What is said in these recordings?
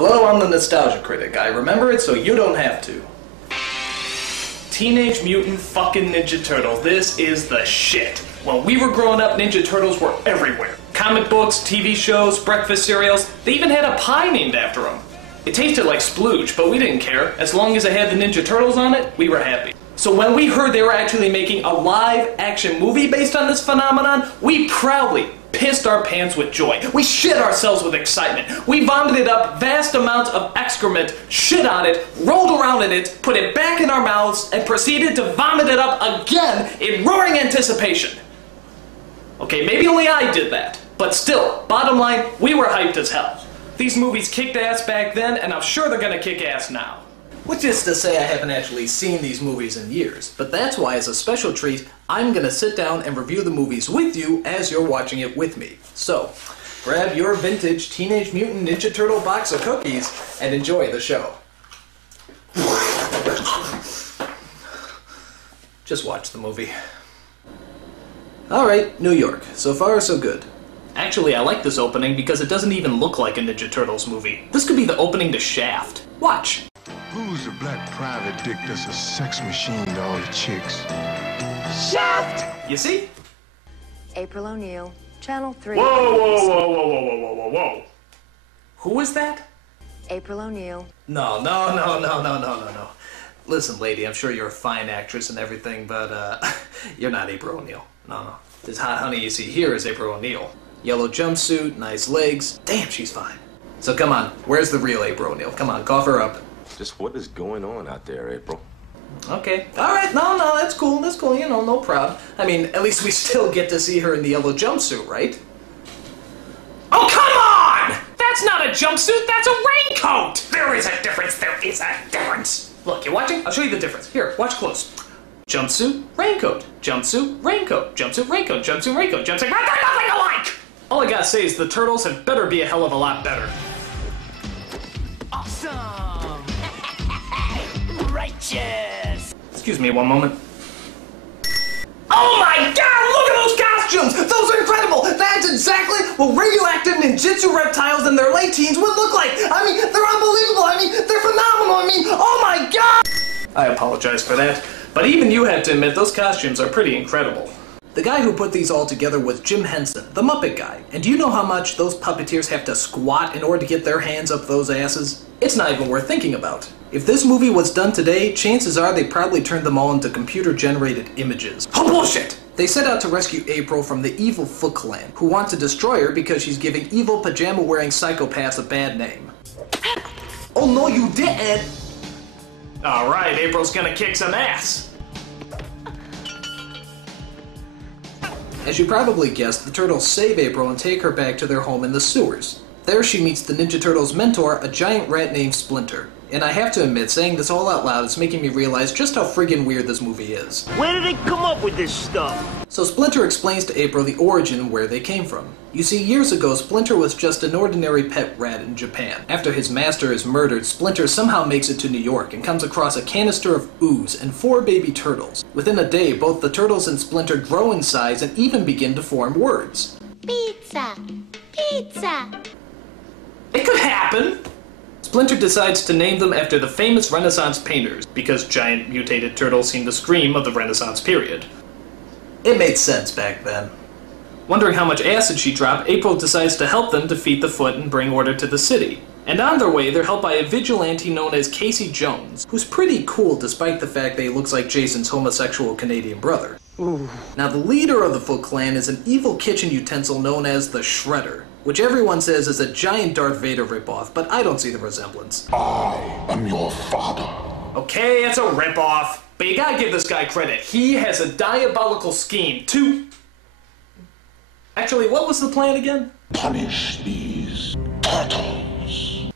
Hello, I'm the Nostalgia Critic. I remember it so you don't have to. Teenage Mutant fucking Ninja Turtles. This is the shit. When we were growing up, Ninja Turtles were everywhere. Comic books, TV shows, breakfast cereals. They even had a pie named after them. It tasted like splooge, but we didn't care. As long as it had the Ninja Turtles on it, we were happy. So when we heard they were actually making a live-action movie based on this phenomenon, we proudly pissed our pants with joy. We shit ourselves with excitement. We vomited up vast amounts of excrement, shit on it, rolled around in it, put it back in our mouths, and proceeded to vomit it up again in roaring anticipation. Okay, maybe only I did that, but still, bottom line, we were hyped as hell. These movies kicked ass back then, and I'm sure they're gonna kick ass now. Which is to say I haven't actually seen these movies in years, but that's why as a special treat, I'm gonna sit down and review the movies with you as you're watching it with me. So, grab your vintage Teenage Mutant Ninja Turtle box of cookies and enjoy the show. Just watch the movie. Alright, New York. So far, so good. Actually, I like this opening because it doesn't even look like a Ninja Turtles movie. This could be the opening to Shaft. Watch! Who's the black private dick that's a sex machine to all the chicks? Shaft! You see? April O'Neil, Channel 3. Whoa, whoa, whoa, whoa, whoa, whoa, whoa, whoa. Who is that? April O'Neil. No. Listen, lady, I'm sure you're a fine actress and everything, but, you're not April O'Neil. No. This hot honey you see here is April O'Neil. Yellow jumpsuit, nice legs. Damn, she's fine. So come on, where's the real April O'Neil? Come on, cough her up. Just what is going on out there, April? Okay. Alright, no, that's cool, you know, no problem. I mean, at least we still get to see her in the yellow jumpsuit, right? Oh, come on! That's not a jumpsuit, that's a raincoat! There is a difference. Look, you watching? I'll show you the difference. Here, watch close. Jumpsuit, raincoat, jumpsuit, raincoat, jumpsuit, raincoat, jumpsuit, raincoat, jumpsuit, they're nothing alike! All I gotta say is the Turtles had better be a hell of a lot better. Awesome! Righteous! Excuse me one moment. Oh my god, look at those costumes! Those are incredible! That's exactly what radioactive ninjutsu reptiles in their late teens would look like! I mean, they're unbelievable! I mean, they're phenomenal! I mean, oh my god! I apologize for that, but even you have to admit those costumes are pretty incredible. The guy who put these all together was Jim Henson, the Muppet guy. And do you know how much those puppeteers have to squat in order to get their hands up those asses? It's not even worth thinking about. If this movie was done today, chances are they probably turned them all into computer-generated images. Oh, bullshit! They set out to rescue April from the evil Foot Clan, who want to destroy her because she's giving evil pajama-wearing psychopaths a bad name. Oh no, you didn't! Alright, April's gonna kick some ass. As you probably guessed, the Turtles save April and take her back to their home in the sewers. There she meets the Ninja Turtles' mentor, a giant rat named Splinter. And I have to admit, saying this all out loud is making me realize just how friggin' weird this movie is. Where did they come up with this stuff? So Splinter explains to April the origin and where they came from. You see, years ago, Splinter was just an ordinary pet rat in Japan. After his master is murdered, Splinter somehow makes it to New York and comes across a canister of ooze and 4 baby turtles. Within a day, both the turtles and Splinter grow in size and even begin to form words. Pizza! Pizza! It could happen! Splinter decides to name them after the famous Renaissance painters, because giant mutated turtles seem to scream of the Renaissance period. It made sense back then. Wondering how much acid she dropped, April decides to help them defeat the Foot and bring order to the city. And on their way, they're helped by a vigilante known as Casey Jones, who's pretty cool despite the fact that he looks like Jason's homosexual Canadian brother. Ooh. Now, the leader of the Foot Clan is an evil kitchen utensil known as the Shredder, which everyone says is a giant Darth Vader ripoff, but I don't see the resemblance. I am your father. Okay, it's a ripoff, but you gotta give this guy credit. He has a diabolical scheme to... Actually, what was the plan again? Punish these turtles.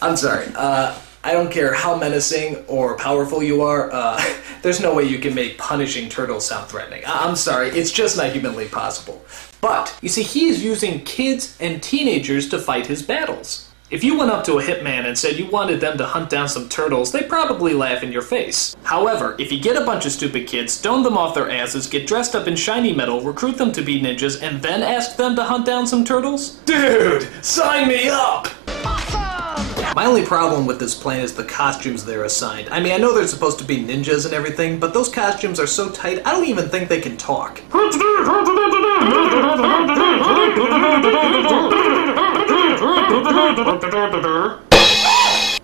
I'm sorry, I don't care how menacing or powerful you are, there's no way you can make punishing turtles sound threatening. I'm sorry, it's just not humanly possible. But, you see, he is using kids and teenagers to fight his battles. If you went up to a hitman and said you wanted them to hunt down some turtles, they'd probably laugh in your face. However, if you get a bunch of stupid kids, stone them off their asses, get dressed up in shiny metal, recruit them to be ninjas, and then ask them to hunt down some turtles? Dude, sign me up! Awesome! My only problem with this plan is the costumes they're assigned. I mean, I know they're supposed to be ninjas and everything, but those costumes are so tight, I don't even think they can talk.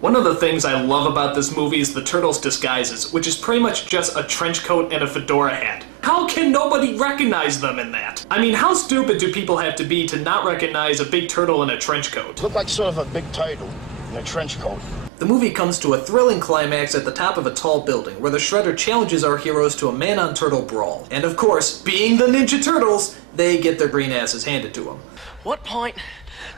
One of the things I love about this movie is the Turtles' disguises, which is pretty much just a trench coat and a fedora hat. How can nobody recognize them in that? I mean, how stupid do people have to be to not recognize a big turtle in a trench coat? Look like sort of a big turtle in a trench coat. The movie comes to a thrilling climax at the top of a tall building, where the Shredder challenges our heroes to a man-on-turtle brawl. And of course, being the Ninja Turtles, they get their green asses handed to them. What point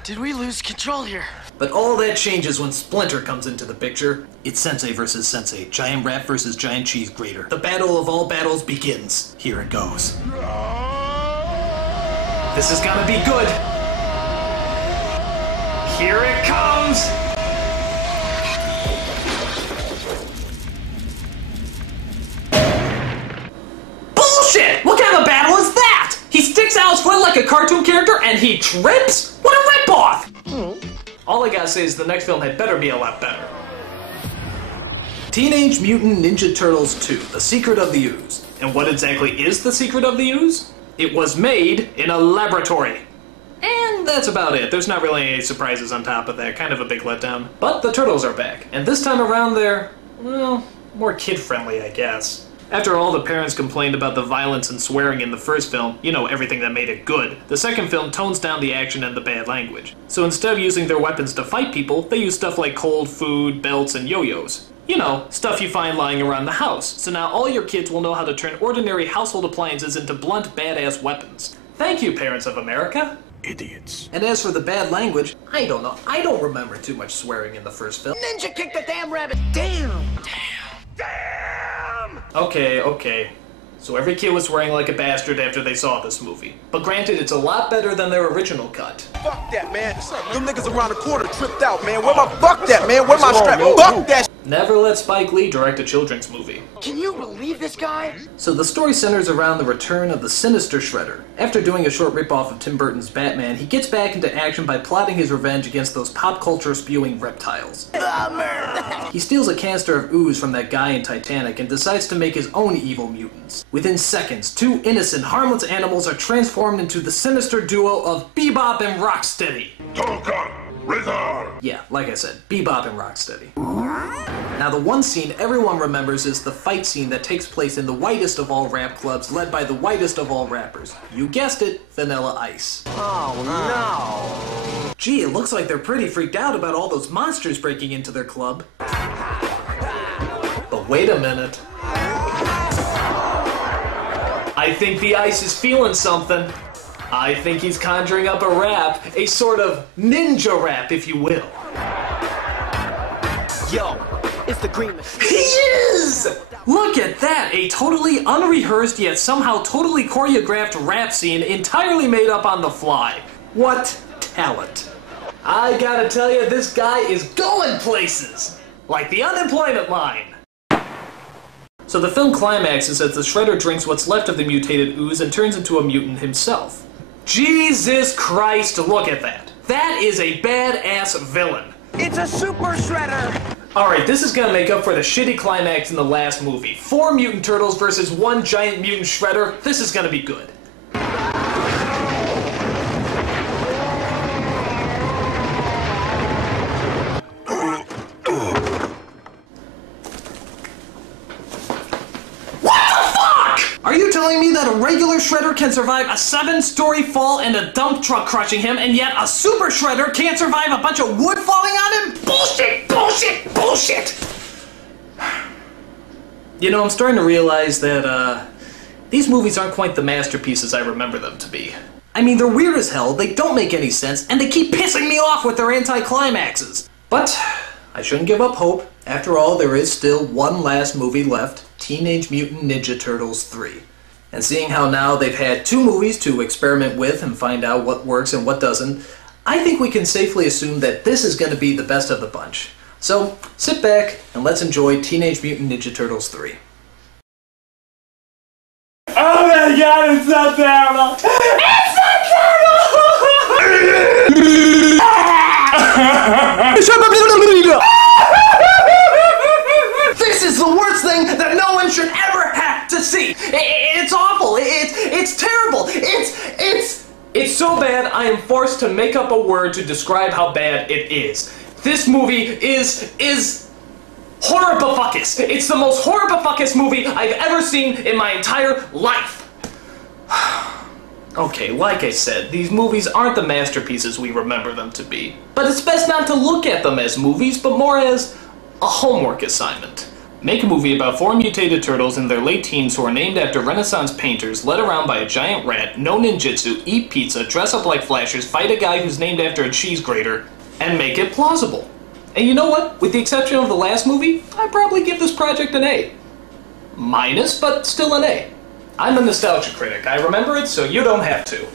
did we lose control here? But all that changes when Splinter comes into the picture. It's Sensei versus Sensei, giant rat versus giant cheese grater. The battle of all battles begins. Here it goes. This is gonna be good. Here it comes! Bullshit! What kind of battle is that? He sticks out his foot like a cartoon character and he trips? What a ripoff! All I gotta say is the next film had better be a lot better. Teenage Mutant Ninja Turtles 2, The Secret of the Ooze. And what exactly is The Secret of the Ooze? It was made in a laboratory. And that's about it. There's not really any surprises on top of that. Kind of a big letdown. But the Turtles are back. And this time around they're, well, more kid-friendly, I guess. After all the parents complained about the violence and swearing in the first film, you know, everything that made it good, the second film tones down the action and the bad language. So instead of using their weapons to fight people, they use stuff like cold food, belts, and yo-yos. You know, stuff you find lying around the house. So now all your kids will know how to turn ordinary household appliances into blunt, badass weapons. Thank you, parents of America. Idiots. And as for the bad language, I don't know. I don't remember too much swearing in the first film. Ninja kicked the damn rabbit! Damn! Okay. So every kid was swearing like a bastard after they saw this movie. But granted, it's a lot better than their original cut. Fuck that, man. Them niggas around the corner tripped out, man. Fuck that, man. Where my strap? Fuck that. Never let Spike Lee direct a children's movie. Can you believe this guy? So the story centers around the return of the sinister Shredder. After doing a short ripoff of Tim Burton's Batman, he gets back into action by plotting his revenge against those pop culture spewing reptiles. He steals a canister of ooze from that guy in Titanic and decides to make his own evil mutants. Within seconds, two innocent, harmless animals are transformed into the sinister duo of Bebop and Rocksteady. Yeah, like I said, Bebop and Rocksteady. Now the one scene everyone remembers is the fight scene that takes place in the whitest of all rap clubs led by the whitest of all rappers. You guessed it, Vanilla Ice. Oh no! Gee, it looks like they're pretty freaked out about all those monsters breaking into their club. But wait a minute. I think the Ice is feeling something. I think he's conjuring up a rap, a sort of ninja rap, if you will. Yo, it's the Green Machine. He is! Look at that, a totally unrehearsed yet somehow totally choreographed rap scene entirely made up on the fly. What talent. I gotta tell you, this guy is going places! Like the unemployment line. So the film climaxes as the Shredder drinks what's left of the mutated ooze and turns into a mutant himself. Jesus Christ, look at that. That is a badass villain. It's a super shredder! Alright, this is gonna make up for the shitty climax in the last movie. 4 mutant turtles versus 1 giant mutant shredder. This is gonna be good. Are you telling me that a regular shredder can survive a 7-story fall and a dump truck crushing him, and yet a super shredder can't survive a bunch of wood falling on him? Bullshit! Bullshit! Bullshit! You know, I'm starting to realize that, these movies aren't quite the masterpieces I remember them to be. I mean, they're weird as hell, they don't make any sense, and they keep pissing me off with their anti-climaxes. But I shouldn't give up hope. After all, there is still one last movie left, Teenage Mutant Ninja Turtles 3. And seeing how now they've had 2 movies to experiment with and find out what works and what doesn't, I think we can safely assume that this is going to be the best of the bunch. So, sit back and let's enjoy Teenage Mutant Ninja Turtles 3. Oh my god, it's so terrible! It's so terrible! bad I am forced to make up a word to describe how bad it is. This movie is horribifuckus. It's the most horribifuckus movie I've ever seen in my entire life. Okay, like I said, these movies aren't the masterpieces we remember them to be. But it's best not to look at them as movies, but more as a homework assignment. Make a movie about 4 mutated turtles in their late teens who are named after Renaissance painters, led around by a giant rat, know ninjutsu, eat pizza, dress up like flashers, fight a guy who's named after a cheese grater, and make it plausible. And you know what? With the exception of the last movie, I'd probably give this project an A. Minus, but still an A. I'm a nostalgia critic. I remember it, so you don't have to.